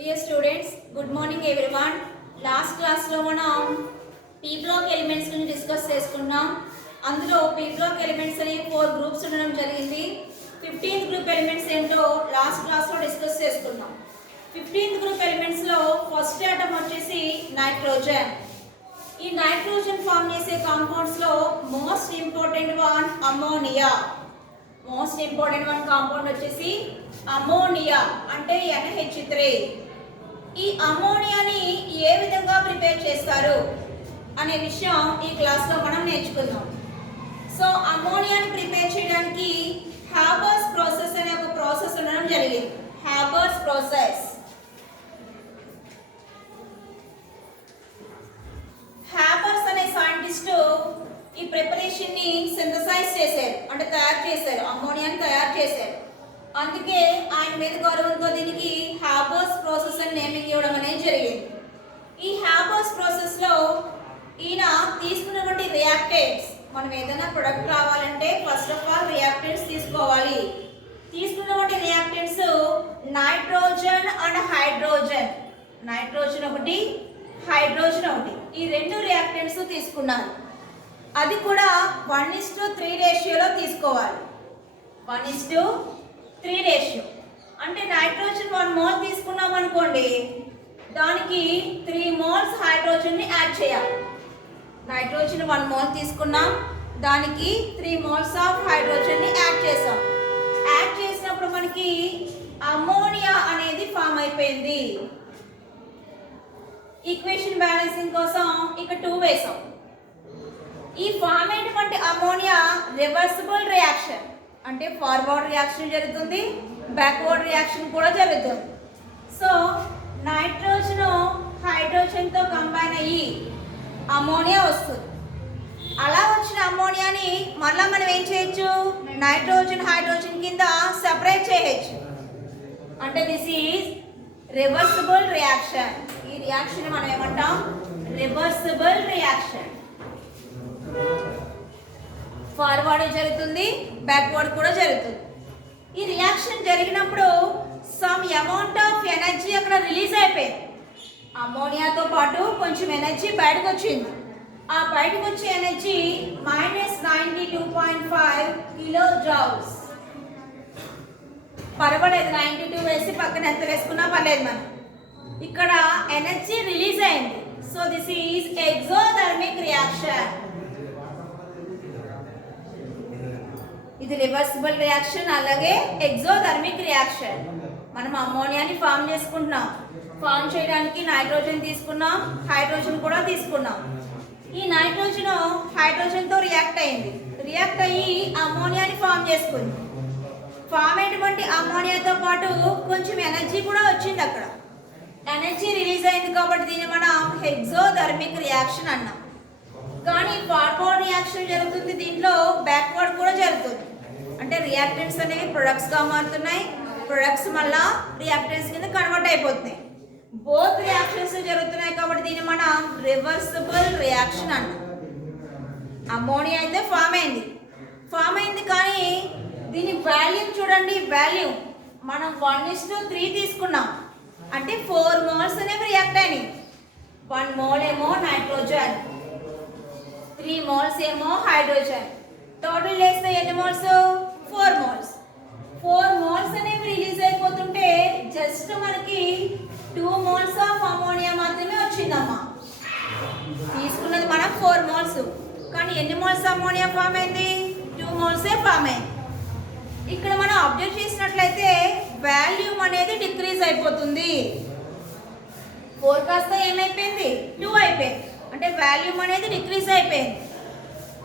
Dear students, good morning everyone. Last class లో మనం P block elements ని discuss చేసుకున్నాం. అందులో P block elements అని 4 గ్రూప్స్ ఉండడం జరిగింది. 15th గ్రూప్ ఎలిమెంట్స్ ఏంటో లాస్ట్ క్లాస్ లో డిస్కస్ చేసుకున్నాం. 15th గ్రూప్ ఎలిమెంట్స్ లో ఫస్ట్ ఆటమ్ వచ్చేసి నైట్రోజన్. ఈ నైట్రోజన్ ఫామ్ చేసే కాంపౌండ్స్ లో most important one ammonia. Most important one compound వచ్చేసి అమోనియా అంటే NH3. ఈ అమోనియాని ఏ విధంగా ప్రిపేర్ చేస్తారు అనే విషయం ఈ క్లాస్లో మనం నేర్చుకుందాం. సో అమోనియాని ప్రిపేర్ చేయడానికి హ్యాబర్స్ ప్రాసెస్ అనే ఒక ప్రాసెస్ ఉండడం జరిగింది. Haber's process. హ్యాబర్స్ అనే సైంటిస్ట్ ఈ ప్రిపరేషన్ ని సింథసైజ్ చేశారు, అంటే తయారు చేశారు, అమోనియాని తయారు చేశారు. అందుకే ఆయన మీద గౌరవంతో దీనికి హ్యాబర్స్ ప్రాసెస్ అని నేమింగ్ ఇవ్వడం అనేది జరిగింది. ఈ హ్యాబర్స్ ప్రాసెస్ లో ఈయన తీసుకున్నటువంటి రియాక్టెంట్స్, మనం ఏదైనా ప్రొడక్ట్ రావాలంటే ఫస్ట్ ఆఫ్ ఆల్ రియాక్టెంట్స్ తీసుకోవాలి. తీసుకున్నటువంటి reactants nitrogen and hydrogen. Nitrogen ఒకటి, హైడ్రోజన్ ఒకటి, ఈ రెండు రియాక్టెంట్స్ తీసుకున్నారు. అది కూడా 1:3 రేషియోలో తీసుకోవాలి. 1:3 రేషియో అంటే నైట్రోజన్ 1 మోల్ తీసుకున్నాం అనుకోండి, దానికి 3 మోల్స్ హైడ్రోజన్ని యాడ్ చేయాలి. నైట్రోజన్ 1 మోల్ తీసుకున్నాం, దానికి 3 మోల్స్ ఆఫ్ హైడ్రోజన్ని యాడ్ చేసాం. యాడ్ చేసినప్పుడు మనకి అమోనియా అనేది ఫామ్ అయిపోయింది. ఈక్వేషన్ బ్యాలెన్సింగ్ కోసం ఇక 2 వేసాం. ఈ ఫామ్ అయినటువంటి అమోనియా రివర్సిబుల్ రియాక్షన్, అంటే ఫార్వర్డ్ రియాక్షన్ జరుగుతుంది, బ్యాక్వర్డ్ రియాక్షన్ కూడా జరుగుతుంది. సో నైట్రోజన్ హైడ్రోజన్తో కంబైన్ అయ్యి అమోనియా వస్తుంది. అలా వచ్చిన అమోనియాని మళ్ళీ మనం ఏం చేయొచ్చు, నైట్రోజన్ హైడ్రోజన్ కింద సెపరేట్ చేయొచ్చు. అంటే దిస్ ఈజ్ రివర్సిబుల్ రియాక్షన్. ఈ రియాక్షన్ మనం ఏమంటాం, రివర్సిబుల్ రియాక్షన్. ఫార్వర్డ్ జరుగుతుంది, బ్యాక్వర్డ్ కూడా జరుగుతుంది. ఈ రియాక్షన్ జరిగినప్పుడు సమ్ అమౌంట్ ఆఫ్ ఎనర్జీ అక్కడ రిలీజ్ అయిపోయింది. అమోనియాతో పాటు కొంచెం ఎనర్జీ బయటకు వచ్చింది. ఆ బయటకు వచ్చే ఎనర్జీ -92.5 కిలో జౌల్స్. పర్వాలేదు, 92 వేసి పక్కన ఎంత వేసుకున్నా పర్లేదు. మనం ఇక్కడ ఎనర్జీ రిలీజ్ అయింది. So this is exothermic reaction. ఇది రివర్సిబుల్ రియాక్షన్, అలాగే ఎగ్జోథర్మిక్ రియాక్షన్. మనం అమోనియాని ఫామ్ చేసుకుంటున్నాం. ఫామ్ చేయడానికి నైట్రోజన్ తీసుకున్నాం, హైడ్రోజన్ కూడా తీసుకున్నాం. ఈ నైట్రోజన్ హైడ్రోజన్తో రియాక్ట్ అయింది. రియాక్ట్ అయ్యి అమోనియాని ఫామ్ చేసుకుంది. ఫామ్ అయినటువంటి అమోనియాతో పాటు కొంచెం ఎనర్జీ కూడా వచ్చింది. అక్కడ ఎనర్జీ రిలీజ్ అయింది కాబట్టి దీన్ని మనం ఎగ్జోథర్మిక్ రియాక్షన్ అన్నాం. కానీ ఫార్వర్డ్ రియాక్షన్ జరుగుతుంది, దీంట్లో బ్యాక్వర్డ్ కూడా జరుగుతుంది. అంటే రియాక్టెంట్స్ అనేవి ప్రొడక్ట్స్గా మారుతున్నాయి, ప్రొడక్ట్స్ మళ్ళా రియాక్టెంట్స్ కింద కన్వర్ట్ అయిపోతున్నాయి. బోత్ రియాక్షన్స్ జరుగుతున్నాయి కాబట్టి దీన్ని మనం రివర్సిబుల్ రియాక్షన్ అన్నాం. అమోనియా అయితే ఫామ్ అయింది కానీ దీని వాల్యూమ్ చూడండి. వాల్యూమ్ మనం 1:3 తీసుకున్నాం, అంటే 4 మోల్స్ అనేవి రియాక్ట్ అయినాయి. 1 మోల్ ఏమో నైట్రోజన్, 3 మోల్స్ ఏమో హైడ్రోజన్. టోటల్ చేస్తే ఎన్ని మోల్స్? 4 మోల్స్. 4 మోల్స్ అనేవి రిలీజ్ అయిపోతుంటే జస్ట్ మనకి 2 మోల్స్ ఆఫ్ అమోనియా మాత్రమే వచ్చిందమ్మా. తీసుకున్నది మనం 4 మోల్స్, కానీ ఎన్ని మోల్స్ అమోనియా ఫామ్ అయింది? 2 మోల్సే ఫామ్ అయింది. ఇక్కడ మనం అబ్జర్వ్ చేసినట్లయితే వాల్యూమ్ అనేది డిక్రీజ్ అయిపోతుంది. 4 కాస్త ఏమైపోయింది? 2 అయిపోయింది. అంటే వాల్యూమ్ అనేది డిక్రీజ్ అయిపోయింది.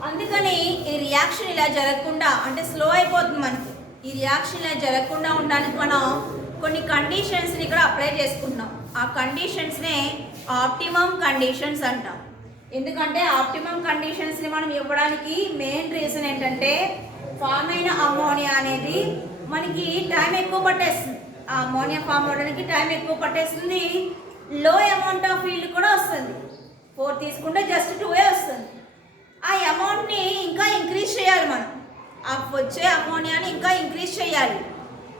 అందుకని ఈ రియాక్షన్ ఇలా జరగకుండా, అంటే స్లో అయిపోతుంది మనకి. ఈ రియాక్షన్ ఇలా జరగకుండా ఉండడానికి మనం కొన్ని కండిషన్స్ని ఇక్కడ అప్లై చేసుకుంటున్నాం. ఆ కండిషన్స్నే ఆప్టిమమ్ కండిషన్స్ అంటాం. ఎందుకంటే ఆప్టిమమ్ కండిషన్స్ని మనం ఇవ్వడానికి మెయిన్ రీజన్ ఏంటంటే ఫామ్ అయిన అమోనియా అనేది మనకి టైం ఎక్కువ పట్టేస్తుంది. ఆ అమోనియా ఫామ్ అవడానికి టైం ఎక్కువ పట్టేస్తుంది. లో అమౌంట్ ఆఫ్ ఫీల్డ్ కూడా వస్తుంది. 4 తీసుకుంటే జస్ట్ 2 వస్తుంది. ఆ అమౌంట్ని ఇంకా ఇంక్రీజ్ చేయాలి. మనం ఆ వచ్చే అమోనియాని ఇంకా ఇంక్రీజ్ చేయాలి.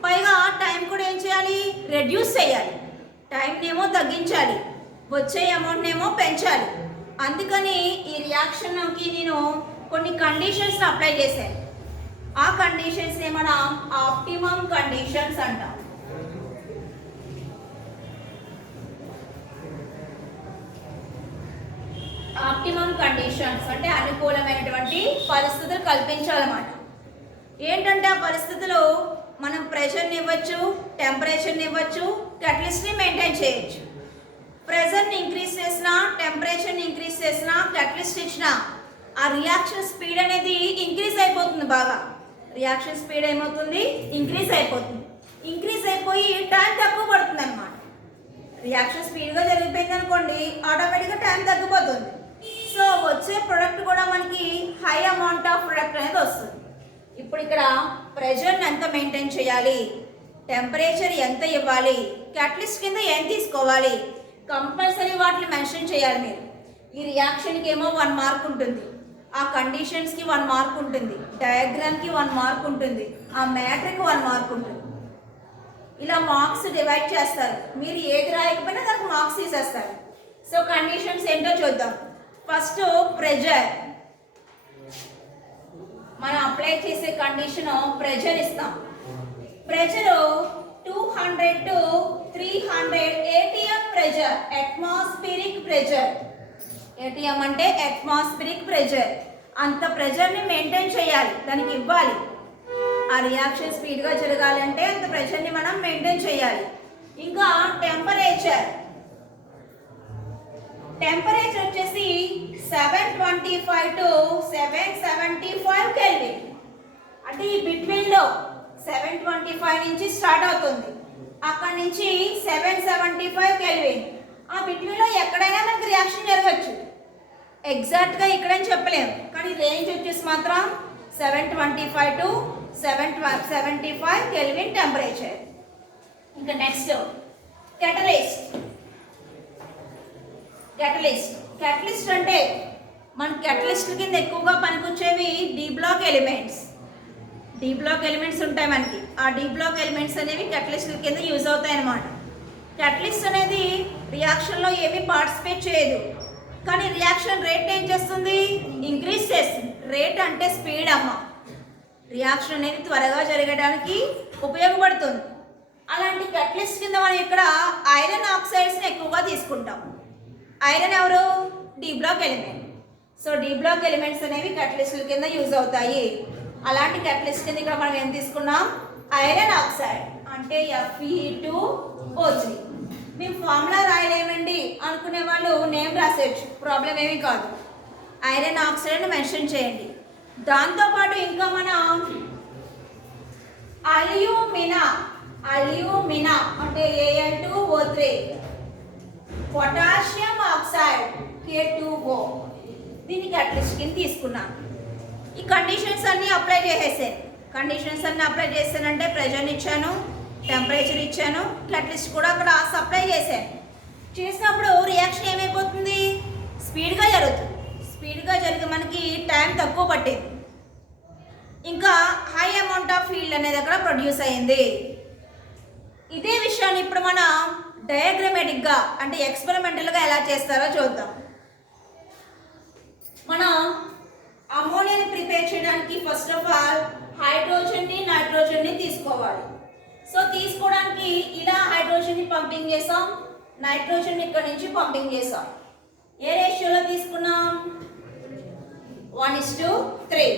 పైగా టైం కూడా ఏం చేయాలి, రెడ్యూస్ చేయాలి. టైంనేమో తగ్గించాలి, వచ్చే అమౌంట్నేమో పెంచాలి. అందుకని ఈ రియాక్షన్కి నేను కొన్ని కండిషన్స్ అప్లై చేశాను. ఆ కండిషన్స్ మనం ఆప్టిమమ్ కండిషన్స్ అంటాం. ఆప్టిమమ్ కండిషన్స్ అంటే అనుకూలమైనటువంటి పరిస్థితులు కల్పించాలన్నమాట. ఏంటంటే ఆ పరిస్థితులు మనం ప్రెషర్ని ఇవ్వచ్చు, టెంపరేచర్ని ఇవ్వచ్చు, క్యాటలిస్ట్ని మెయింటైన్ చేయొచ్చు. ప్రెషర్ని ఇంక్రీజ్ చేసినా, టెంపరేచర్ని ఇంక్రీజ్ చేసినా, క్యాటలిస్ట్ ఇచ్చినా ఆ రియాక్షన్ స్పీడ్ అనేది ఇంక్రీజ్ అయిపోతుంది. బాగా రియాక్షన్ స్పీడ్ ఏమవుతుంది, ఇంక్రీజ్ అయిపోతుంది. ఇంక్రీజ్ అయిపోయి టైం తక్కువ పడుతుంది అనమాట. రియాక్షన్ స్పీడ్గా జరిగిపోయింది అనుకోండి, ఆటోమేటిక్గా టైం తగ్గిపోతుంది. సో వచ్చే ప్రొడక్ట్ కూడా మనకి హై అమౌంట్ ఆఫ్ ప్రొడక్ట్ అనేది వస్తుంది. ఇప్పుడు ఇక్కడ ప్రెషర్ని ఎంత మెయింటైన్ చేయాలి, టెంపరేచర్ ఎంత ఇవ్వాలి, క్యాటలిస్ట్ కింద ఏం తీసుకోవాలి, కంపల్సరీ వాటిని మెన్షన్ చేయాలి మీరు. ఈ రియాక్షన్కి ఏమో 1 మార్క్ ఉంటుంది, ఆ కండిషన్స్కి 1 మార్క్ ఉంటుంది, డయాగ్రామ్కి 1 మార్క్ ఉంటుంది, ఆ మ్యాటర్కి 1 మార్క్ ఉంటుంది. ఇలా మార్క్స్ డివైడ్ చేస్తారు. మీరు ఏది రాయకపోయినా దానికి మార్క్స్ తీసేస్తారు. సో కండిషన్స్ ఏంటో చూద్దాం. First pressure. మనం అప్లై చేసే కండిషన్ ప్రెషర్ ఇస్తాం. Pressure 200 to 300 ATM pressure, atmospheric pressure. ATM అంటే అట్మాస్ఫిరిక్ ప్రెషర్. అంత ప్రెషర్ని మెయింటైన్ చేయాలి, దానికి ఇవ్వాలి. ఆ రియాక్షన్ స్పీడ్గా జరగాలంటే అంత ప్రెషర్ని మనం మెయింటైన్ చేయాలి. ఇంకా టెంపరేచర్. టెంపరేచర్ వచ్చేసి 725 to 775 కెల్విన్. అంటే ఈ బిట్వీన్లో 725 నుంచి స్టార్ట్ అవుతుంది, అక్కడ నుంచి 775 కెల్విన్. ఆ బిట్వీన్లో ఎక్కడైనా మనకి రియాక్షన్ జరగచ్చు. ఎగ్జాక్ట్గా ఇక్కడని చెప్పలేము, కానీ రేంజ్ వచ్చేసి మాత్రం 725 to 775 కెల్విన్ టెంపరేచర్. ఇంకా నెక్స్ట్ క్యాటలిస్ట్. క్యాటలిస్ట్ అంటే మన క్యాటలిస్ట్ కింద ఎక్కువగా పనికొచ్చేవి D block elements. D block elements ఉంటాయి మనకి. ఆ డి బ్లాక్ ఎలిమెంట్స్ అనేవి క్యాటలిస్ట్ కింద యూజ్ అవుతాయి అన్నమాట. క్యాటలిస్ట్ అనేది రియాక్షన్లో ఏమీ పార్టిసిపేట్ చేయదు, కానీ రియాక్షన్ రేట్ ఏం చేస్తుంది, ఇంక్రీజ్ చేస్తుంది. రేట్ అంటే స్పీడ్ అమ్మ. రియాక్షన్ అనేది త్వరగా జరగడానికి ఉపయోగపడుతుంది. అలాంటి క్యాటలిస్ట్ కింద మనం ఇక్కడ ఐరన్ ఆక్సైడ్స్ని ఎక్కువగా తీసుకుంటాం. ఐరన్ ఎవరు, D block element. So D block elements అనేవి క్యాటలిస్టుల కింద యూజ్ అవుతాయి. అలాంటి క్యాటలిస్ట్ కింద ఇక్కడ మనం ఏం తీసుకున్నాం, ఐరన్ ఆక్సైడ్ అంటే Fe2O3. మేము ఫార్ములా రాయలేమండి అనుకునే వాళ్ళు నేమ్ రాసేయచ్చు, ప్రాబ్లం ఏమీ కాదు. ఐరన్ ఆక్సైడ్ని మెన్షన్ చేయండి. దాంతోపాటు ఇంకా మనం అల్యూమినా అంటే Al2O3, పొటాషియం ఆక్సైడ్ K2O, దీన్ని క్యాటలిస్ట్ కింద తీసుకున్నాను. ఈ కండిషన్స్ అన్నీ అప్లై చేసేసాను. కండిషన్స్ అన్నీ అప్లై చేశానంటే ప్రెషర్ని ఇచ్చాను, టెంపరేచర్ ఇచ్చాను, క్యాటలిస్ట్ కూడా అక్కడ సప్లై చేశాను. చేసినప్పుడు రియాక్షన్ ఏమైపోతుంది, స్పీడ్గా జరుగుతుంది. స్పీడ్గా జరిగి మనకి టైం తక్కువ పట్టింది. ఇంకా హై అమౌంట్ ఆఫ్ ఫీల్డ్ అనేది అక్కడ ప్రొడ్యూస్ అయింది. ఇదే విషయాన్ని ఇప్పుడు మనం డయాగ్రమాటిక్గా అంటే ఎక్స్పెరిమెంటల్గా ఎలా చేస్తారో చూద్దాం. మనం అమోనియాని ప్రిపేర్ చేయడానికి ఫస్ట్ ఆఫ్ ఆల్ హైడ్రోజన్ని నైట్రోజన్ని తీసుకోవాలి. సో తీసుకోవడానికి ఇలా హైడ్రోజన్ని పంపింగ్ చేసాం, నైట్రోజన్ ఇక్కడ నుంచి పంపింగ్ చేసాం. ఏ రేషియోలో తీసుకున్నాం, 1:3.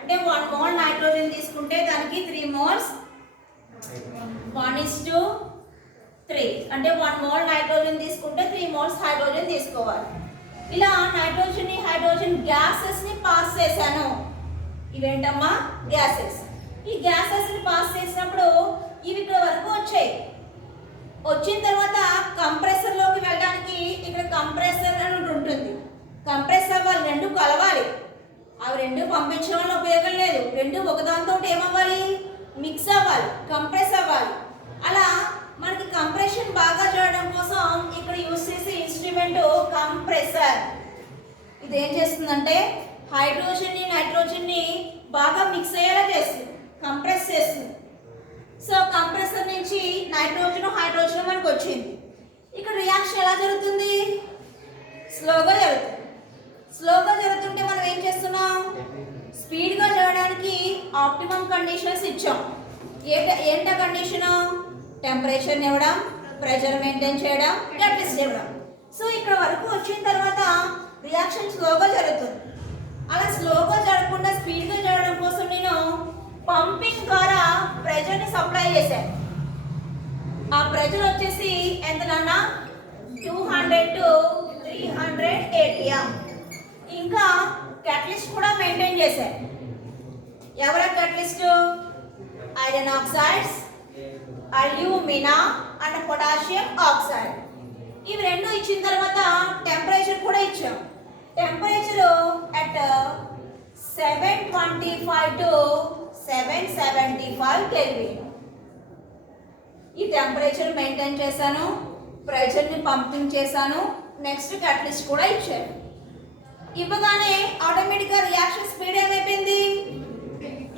అంటే 1 మోల్ నైట్రోజన్ తీసుకుంటే దానికి 3 మోల్స్ 1:3. అంటే 1 మోల్ నైట్రోజన్ తీసుకుంటే 3 మోల్స్ హైడ్రోజన్ తీసుకోవాలి. ఇలా నైట్రోజన్ని హైడ్రోజన్ గ్యాసెస్ని పాస్ చేశాను. ఇవేంటమ్మా, గ్యాసెస్. ఈ గ్యాసెస్ని పాస్ చేసినప్పుడు ఇవి ఇక్కడ వరకు వచ్చాయి. వచ్చిన తర్వాత కంప్రెసర్లోకి వెళ్ళడానికి ఇక్కడ కంప్రెసర్ అని ఉంటుంది. కంప్రెస్ అవ్వాలి, రెండు కలవాలి. అవి రెండు పంపించడం వల్ల ఉపయోగం లేదు. రెండు ఒకదానితో ఏమవ్వాలి, మిక్స్ అవ్వాలి, కంప్రెస్ అవ్వాలి. అలా మనకి కంప్రెషన్ బాగా చేయడం కోసం ఇక్కడ యూజ్ చేసే ఇన్స్ట్రుమెంట్ కంప్రెసర్. ఇది ఏం చేస్తుందంటే హైడ్రోజన్ని నైట్రోజన్ని బాగా మిక్స్ అయ్యేలా చేస్తుంది, కంప్రెస్ చేస్తుంది. సో కంప్రెసర్ నుంచి నైట్రోజన్ హైడ్రోజన్ మనకు వచ్చింది. జరుగుతుంది? స్లోగా జరుగుతుంది. స్లోగా జరుగుతుంటే మనం ఏం చేస్తున్నాం? స్పీడ్గా జరగడానికి ఆప్టిమమ్ కండిషన్స్ ఇచ్చాం. ఏంట కండిషన్? టెంపరేచర్ ఇవ్వడం, ప్రెషర్ మెయింటైన్ చేయడం, క్యాటలిస్ట్ ఇవ్వడం. సో ఇక్కడ వరకు వచ్చిన తర్వాత రియాక్షన్ స్లోగా జరుగుతుంది. అలా స్లోగా జరగకుండా స్పీడ్గా జరగడం కోసం నేను పంపింగ్ ద్వారా ప్రెషర్ని సప్లై చేశాను. ఆ ప్రెషర్ వచ్చేసి ఎంత నాన్న? 200 to 300 atm. ఇంకా క్యాటలిస్ట్ కూడా మెయింటైన్ చేశారు. ఎవరా catalyst? Iron oxides, alumina and potassium oxide. ఇవి రెండు ఇచ్చిన తర్వాత టెంపరేచర్ కూడా ఇచ్చాం. Temperature at 725 to 775 kelvin. ఈ టెంపరేచర్ మెయింటైన్ చేశాను, ప్రెషర్ని పంపింగ్ చేశాను, నెక్స్ట్ క్యాటలిస్ట్ కూడా ఇచ్చాను. ఇవ్వగానే ఆటోమేటిక్గా రియాక్షన్ స్పీడ్ ఏమైపోయింది?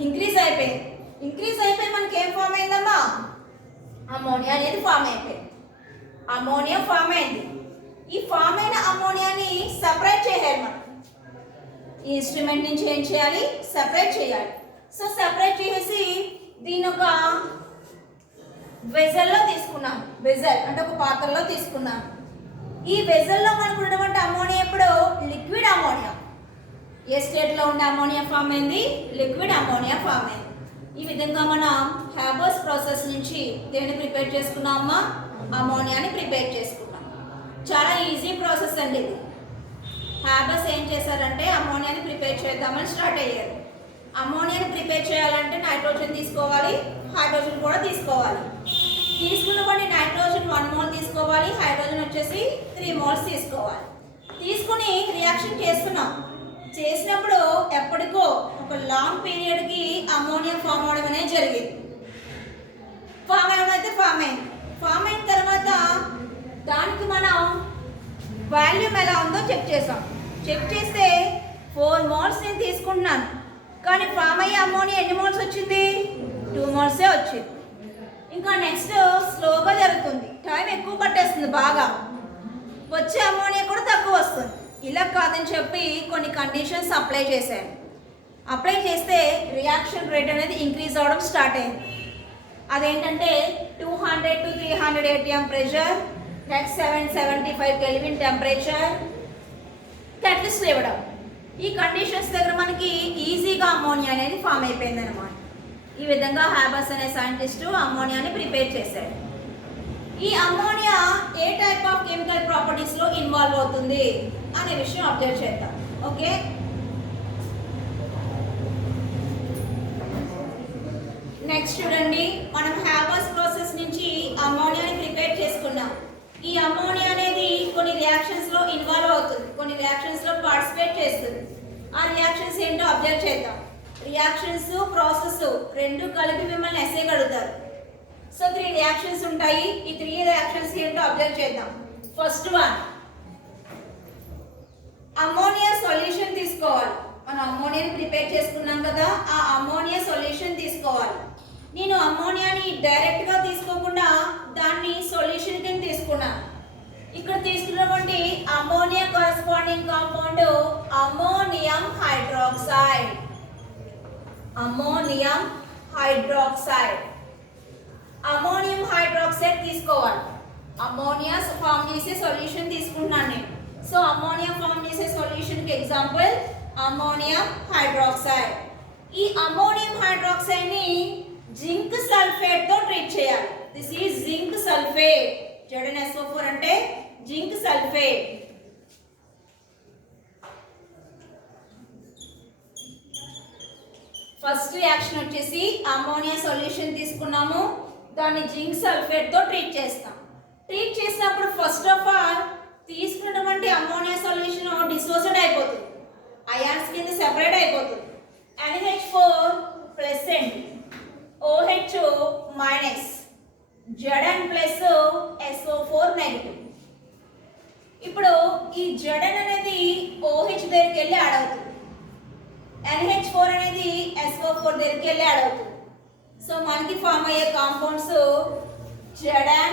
ఇంక్రీజ్ అయిపోయింది. ఇంక్రీజ్ అయిపోయి మనకి ఏం ఫామ్ అయిందమ్మా? అమోనియా అనేది ఫామ్ అయిపోయింది. అమోనియా ఫామ్ అయింది. ఈ ఫామ్ అయిన అమోనియాని సపరేట్ చేయాలి మనం. ఈ ఇన్స్ట్రుమెంట్ నుంచి ఏం చేయాలి? సపరేట్ చేయాలి. సో సపరేట్ చేసి దీని ఒక వెజల్లో తీసుకున్నాను. వెజల్ అంటే ఒక పాత్రలో తీసుకున్నాను. ఈ వెజల్లో మనకు ఉన్నటువంటి అమోనియా ఇప్పుడు లిక్విడ్ అమోనియా. ఏ స్టేట్లో ఉండే అమోనియా ఫామ్ అయింది? లిక్విడ్ అమోనియా ఫామ్ అయింది. ఈ విధంగా మనం హ్యాబర్స్ ప్రాసెస్ నుంచి దేన్ని ప్రిపేర్ చేసుకున్నామా? అమోనియాని ప్రిపేర్ చేసుకున్నాం. చాలా ఈజీ ప్రాసెస్ అండి ఇది. హ్యాబర్స్ ఏం చేశారంటే అమోనియాని ప్రిపేర్ చేద్దామని స్టార్ట్ అయ్యారు. అమోనియాని ప్రిపేర్ చేయాలంటే నైట్రోజన్ తీసుకోవాలి, హైడ్రోజన్ కూడా తీసుకోవాలి. తీసుకున్నటువంటి నైట్రోజన్ 1 మోల్ తీసుకోవాలి, హైడ్రోజన్ వచ్చేసి 3 మోల్స్ తీసుకోవాలి. తీసుకుని రియాక్షన్ చేస్తున్నాం. చేసినప్పుడు ఎప్పటికో ఒక లాంగ్ పీరియడ్కి అమోనియా ఫామ్ అవడం అనేది జరిగింది. ఫామ్ అవడం అయితే ఫామ్ అయింది. ఫామ్ అయిన తర్వాత దానికి మనం వాల్యూమ్ ఎలా ఉందో చెక్ చేసాం. చెక్ చేస్తే 4 మోల్స్ నేను తీసుకుంటున్నాను, కానీ ఫామ్ అయ్యే అమోనియా ఎన్ని మోల్స్ వచ్చింది? 2 మోల్సే వచ్చింది. ఇంకా నెక్స్ట్ స్లోగా జరుగుతుంది, టైం ఎక్కువ పట్టేస్తుంది, బాగా వచ్చే అమోనియా కూడా తక్కువ వస్తుంది. ఇలా కాదని చెప్పి కొన్ని కండిషన్స్ అప్లై చేశాను. అప్లై చేస్తే రియాక్షన్ రేట్ అనేది ఇంక్రీజ్ అవ్వడం స్టార్ట్ అయింది. అదేంటంటే 200 to 300 atm pressure, next 775 kelvin temperature, catalyst ఇవ్వడం. ఈ కండిషన్స్ దగ్గర మనకి ఈజీగా అమోనియా అనేది ఫామ్ అయిపోయింది అనమాట. ఈ విధంగా హ్యాబర్స్ అనే సైంటిస్టు అమోనియాని ప్రిపేర్ చేశాడు. ఈ ammonia a type of chemical ప్రాపర్టీస్లో ఇన్వాల్వ్ అవుతుంది అనే విషయం అబ్జర్వ్ చేద్దాం. ఓకే, నెక్స్ట్ చూడండి, మనం హ్యాబర్స్ ప్రాసెస్ నుంచి అమోనియాని ప్రిపేర్ చేసుకున్నాం. ఈ అమోనియా అనేది కొన్ని రియాక్షన్స్లో ఇన్వాల్వ్ అవుతుంది, కొన్ని రియాక్షన్స్లో పార్టిసిపేట్ చేస్తుంది. ఆ రియాక్షన్స్ ఏంటో అబ్జర్వ్ చేద్దాం. రియాక్షన్స్, ప్రాసెస్ రెండు కలిపి మిమ్మల్ని ఎస్ఏ అడుగుతారు. సో 3 రియాక్షన్స్ ఉంటాయి. ఈ 3 రియాక్షన్స్ ఏంటో అబ్జర్వ్ చేద్దాం. ఫస్ట్ వన్, అమోనియా సొల్యూషన్ తీసుకోవాలి. మనం అమోనియాని ప్రిపేర్ చేసుకున్నాం కదా, ఆ అమోనియా సొల్యూషన్ తీసుకోవాలి. నేను అమోనియాని డైరెక్ట్గా తీసుకోకుండా దాన్ని సొల్యూషన్ కింద తీసుకున్నాను. ఇక్కడ తీసుకున్నటువంటి ammonia corresponding compound ammonium hydroxide. Ammonium hydroxide, ammonium hydroxide తీసుకోవాలి. అమోనియా ఫామ్ చేసే సొల్యూషన్ తీసుకుంటున్నాను నేను. సో అమోనియా ఫామ్ చేసే సొల్యూషన్కి ఎగ్జాంపుల్ అమోనియం హైడ్రాక్సైడ్. ఈ అమోనియం హైడ్రాక్సైడ్ని జింక్ సల్ఫేట్తో ట్రీట్ చేయాలి. This is zinc sulphate. ZnSO4 అంటే జింక్ సల్ఫేట్. ఫస్ట్ రియాక్షన్ వచ్చేసి అమోనియా సొల్యూషన్ తీసుకున్నాము, దాన్ని జింక్ సల్ఫేట్తో ట్రీట్ చేస్తాం. ట్రీట్ చేసినప్పుడు ఫస్ట్ ఆఫ్ ఆల్ తీసుకున్నటువంటి అమోనియా సొల్యూషన్ డిసోసియేట్ అయిపోతుంది, అయాన్స్ కింద సెపరేట్ అయిపోతుంది. NH4 plus and OH minus, Zn plus SO4 negative. ఇప్పుడు ఈ Zn అనేది OH దగ్గరికి వెళ్ళి యాడ్ అవుతుంది, NH4 అనేది SO4 దగ్గరికి వెళ్ళి యాడ్ అవుతుంది. సో మనకి ఫామ్ అయ్యే కాంపౌండ్స్ Zn,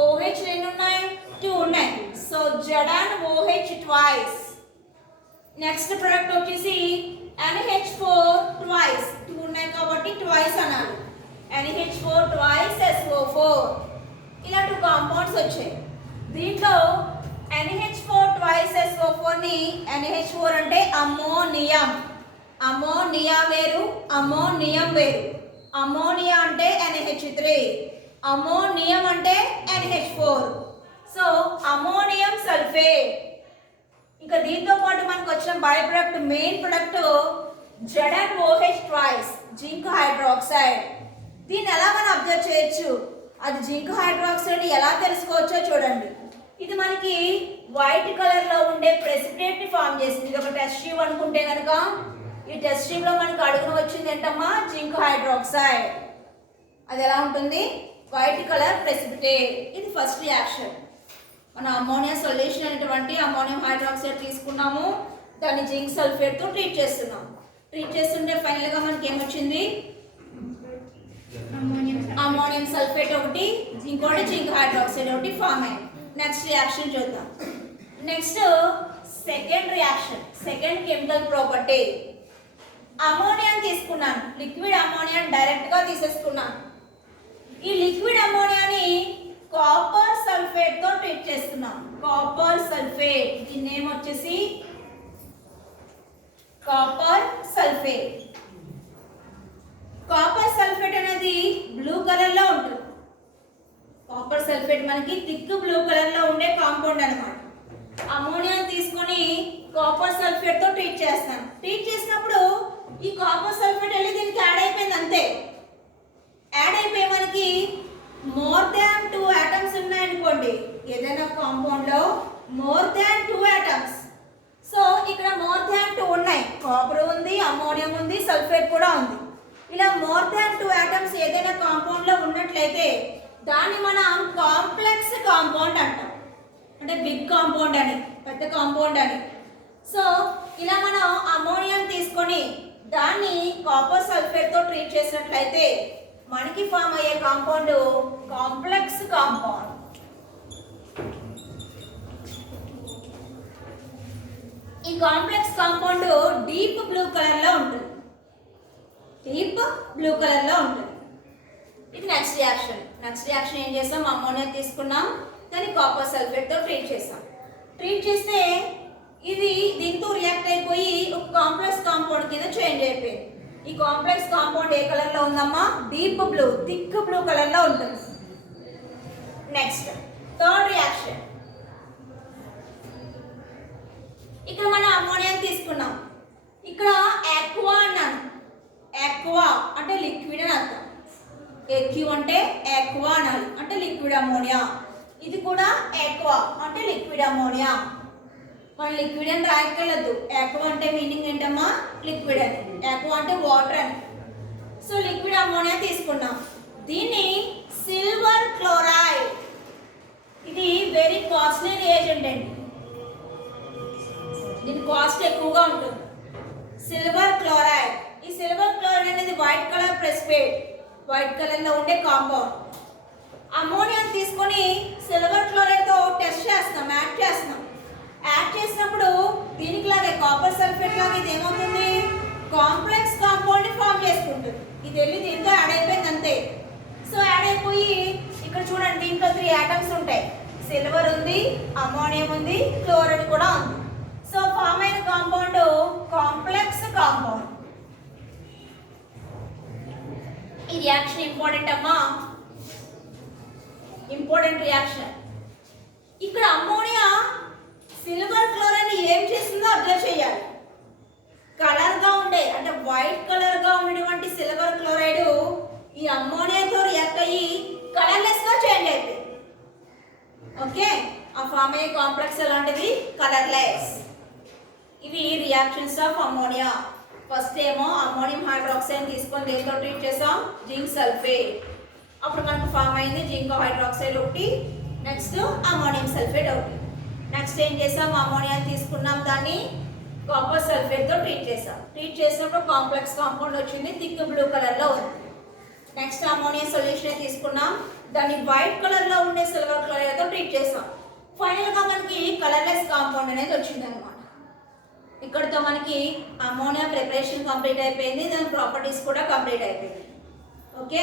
OH ఎన్ని ఉన్నాయి? 2 ఉన్నాయి. So Z and OH twice. Next product వచ్చేసి NH4 twice. 2 ఉన్నాయి కాబట్టి twice అనాలి. NH4 twice SO4. ఇలా 2 కాంపౌండ్స్ వచ్చాయి. దీంట్లో NH4 twice SO4 ని NH4 అంటే అమ్మోనియం. అమ్మోనియా వేరు, అమ్మోనియం వేరు. అమ్మోనియా అంటే NH3, అమ్మోనియం అంటే NH4. So ammonium sulphate. ఇంకా దీంతో పాటు మనకు వచ్చిన by product main product ZnOH twice zinc hydroxide. దీన్ని ఎలా మనం అబ్జర్వ్ చేయొచ్చు, అది జింక్ హైడ్రాక్సైడ్ ఎలా తెలుసుకోవచ్చో చూడండి. ఇది మనకి వైట్ కలర్ లో ఉండే ప్రెసిపిటేట్ ని ఫామ్ చేసింది. ఇది ఒక టెస్ట్ ట్యూబ్ అనుకుంటే కనుక ఈ టెస్ట్ ట్యూబ్ లో మనకు అడుగున వచ్చింది ఏంటమ్మా, జింక్ హైడ్రాక్సైడ్. అది ఎలా ఉంటుంది, వైట్ కలర్ ప్రెసిపిటేట్. ఇది ఫస్ట్ రియాక్షన్. మన అమ్మోనియా సొల్యూషన్ అనేటువంటి అమ్మోనియం హైడ్రాక్సైడ్ తీసుకున్నాము, దాన్ని జింక్ సల్ఫేట్ తో ట్రీట్ చేస్తున్నాం. ట్రీట్ చేస్తుంటే ఫైనల్ గా మనకి ఏమొచ్చింది, అమ్మోనియం సల్ఫేట్ ఒకటి, ఇంకోటి జింక్ హైడ్రాక్సైడ్ ఒకటి ఫామ్ అయింది. నెక్స్ట్ రియాక్షన్ చూద్దాం. Next second reaction, second chemical property. Ammonia తీసుకున్నాను, లిక్విడ్ అమ్మోనియా డైరెక్ట్ గా తీసేసుకున్నాను. ఈ లిక్విడ్ అమ్మోనియాని కాపర్ సల్ఫేట్ తో ట్రీట్ చేస్తున్నాం. కాపర్ సల్ఫేట్, దీని నేమ్ వచ్చేసి కాపర్ సల్ఫేట్. కాపర్ సల్ఫేట్ అనేది బ్లూ కలర్ లో ఉంటుంది. కాపర్ సల్ఫేట్ మనకి థిక్ బ్లూ కలర్ లో ఉండే కాంపౌండ్ అన్నమాట. అమ్మోనియా తీసుకొని కాపర్ సల్ఫేట్ తో ట్రీట్ చేస్తాను. ట్రీట్ చేసినప్పుడు ఈ కాపర్ సల్ఫేట్ వెళ్ళి దీనికి యాడ్ అయిపోయింది అంతే. యాడ్ అయిపోయి మనకి మోర్ దాన్ 2 ఆటమ్స్ ఉన్నాయనుకోండి, ఏదైనా కాంపౌండ్ లో మోర్ దాన్ 2 ఆటమ్స్. సో ఇక్కడ మోర్ దాన్ 2 ఉన్నాయి, కాపర్ ఉంది, అమ్మోనియం ఉంది, సల్ఫేట్ కూడా ఉంది. ఇలా మోర్ దాన్ 2 ఆటమ్స్ ఏదైనా కాంపౌండ్ లో ఉన్నట్లయితే దాన్ని మనం కాంప్లెక్స్ కాంపౌండ్ అంటాం. అంటే బిగ్ కాంపౌండ్ అని, పెద్ద కాంపౌండ్ అని. సో ఇలా మనం అమ్మోనియం తీసుకొని దాన్ని కాపర్ సల్ఫేట్ తో ట్రీట్ చేసినట్లయితే మనకి ఫామ్ అయ్యే కాంపౌండ్ కాంప్లెక్స్ కాంపౌండ్. ఈ complex compound deep blue colour లో ఉంటుంది. డీప్ బ్లూ కలర్ లో ఉంటుంది. ఇది నెక్స్ట్ రియాక్షన్. నెక్స్ట్ రియాక్షన్ ఏం చేస్తాం, అమ్మోనియా తీసుకున్నాం, దాన్ని కాపర్ సల్ఫేట్ తో ట్రీట్ చేస్తాం. ట్రీట్ చేస్తే ఇది దీంతో రియాక్ట్ అయిపోయి ఒక కాంప్లెక్స్ కాంపౌండ్ కింద చేంజ్ అయిపోయింది. ఈ కాంప్లెక్స్ కాంపౌండ్ ఏ కలర్ లో ఉందమ్మా, deep blue, thick blue colour లో ఉంటుంది. Next third reaction. ఇక్కడ మనం అమ్మోనియా తీసుకున్నాం, ఇక్కడ ఆక్వా అన్నాను. ఆక్వా అంటే లిక్విడ్ అని అర్థం. ఎక్యూ అంటే ఆక్వా అనాలి, అంటే లిక్విడ్ అమ్మోనియా. ఇది కూడా ఆక్వా అంటే లిక్విడ్ అమ్మోనియా. మన లిక్విడ్ అని రాయక్కర్లేదు. ఆక్వా అంటే మీనింగ్ ఏంటమ్మా, లిక్విడ్ అని. ఆక్వా అంటే వాటర్ అని. సో లిక్విడ్ అమ్మోనియా తీసుకున్నాం. దీన్ని సిల్వర్ క్లోరైడ్, ఇది వెరీ కాస్ట్లీ రియేజెంట్ అండి, దీని కాస్ట్ ఎక్కువగా ఉంటుంది. సిల్వర్ క్లోరైడ్, ఈ సిల్వర్ క్లోరైడ్ అనేది white colour precipitate, white colour లో ఉండే కాంపౌండ్. అమ్మోనియా తీసుకొని సిల్వర్ క్లోరైడ్ తో టెస్ట్ చేస్తాం, యాడ్ చేస్తాం. యాడ్ చేసినప్పుడు దీనికి లాగే కాపర్ సల్ఫేట్ లాగా ఇది ఏమవుతుంది, కాంప్లెక్స్ కాంపౌండ్ ని ఫామ్ చేసుకుంటుంది. ఇది వెళ్ళి దీంతో యాడ్ అయిపోయింది అంతే. సో యాడ్ అయిపోయి ఇక్కడ చూడండి, దీంట్లో 3 ఆటమ్స్ ఉంటాయి. సిల్వర్ ఉంది, అమ్మోనియం ఉంది, క్లోరైడ్ కూడా ఉంది. సో ఫామ్ అయిన కాంపౌండ్ కాంప్లెక్స్ కాంపౌండ్. ఈ రియాక్షన్ ఇంపార్టెంట్ అమ్మా, ఇంపార్టెంట్ రియాక్షన్. ఇక్కడ అమ్మోనియా సిల్వర్ క్లోరైడ్ ఏం చేస్తుందో అబ్జర్వ్ చేయాలి. కలర్ గా ఉండే, అంటే వైట్ కలర్ గా ఉన్నటువంటి సిల్వర్ క్లోరైడ్ ఈ అమ్మోనియాతో రియాక్ట్ అయ్యి కలర్లెస్ గా చేంజ్ అయిపోయింది. ఓకే, ఆ ఫామ్ అయ్యే కాంప్లెక్స్ ఎలాంటిది, కలర్లెస్. ఇవి రియాక్షన్స్ ఆఫ్ అమ్మోనియా. ఫస్ట్ ఏమో అమ్మోనియం హైడ్రాక్సైడ్ తీసుకొని దేంతో ట్రీట్ చేసాం, జింక్ సల్ఫేట్. అప్పుడు మనకు ఫామ్ అయింది జింక్ హైడ్రాక్సైడ్ ఒకటి, నెక్స్ట్ అమ్మోనియం సల్ఫేట్ ఒకటి. నెక్స్ట్ ఏం చేసాం, అమ్మోనియా తీసుకున్నాం, దాన్ని కాపర్ సల్ఫేట్ తో ట్రీట్ చేసాం. ట్రీట్ చేసినప్పుడు కాంప్లెక్స్ కాంపౌండ్ వచ్చింది, థిక్ బ్లూ కలర్ లో ఉంది. నెక్స్ట్ అమ్మోనియా సొల్యూషన్ తీసుకున్నాం, దాన్ని వైట్ కలర్ లో ఉండే సిల్వర్ క్లోరైడ్ తో ట్రీట్ చేసాం. ఫైనల్గా మనకి కలర్లెస్ కాంపౌండ్ అనేది వచ్చింది అనమాట. ఇక్కడతో మనకి అమోనియా ప్రిపరేషన్ కంప్లీట్ అయిపోయింది, దాని ప్రాపర్టీస్ కూడా కంప్లీట్ అయిపోయింది. ఓకే.